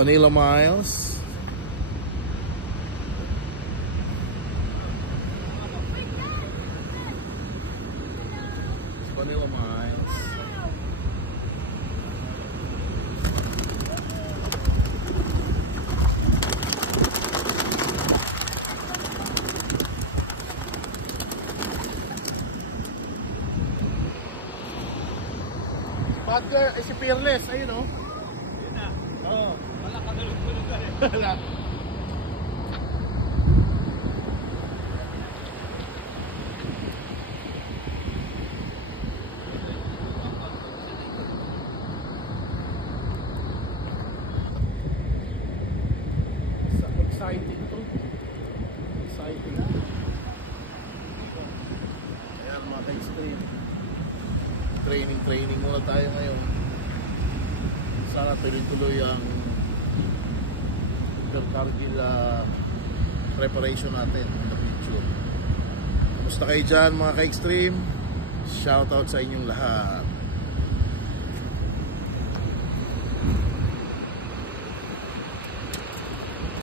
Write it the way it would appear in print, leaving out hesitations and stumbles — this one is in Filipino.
Manila Miles. Manila Miles. Butler, si Fearless, ayun o. Yun na. Oo. Wala kadulog-dulog ka rin. Wala. Exciting to. Exciting. Ayan mga ka-extreme. Training muna tayo ngayon. Sana tuloy-tuloy ang Cargill preparation natin in the future. Kamusta kayo dyan mga ka-extreme? Shoutout sa inyong lahat.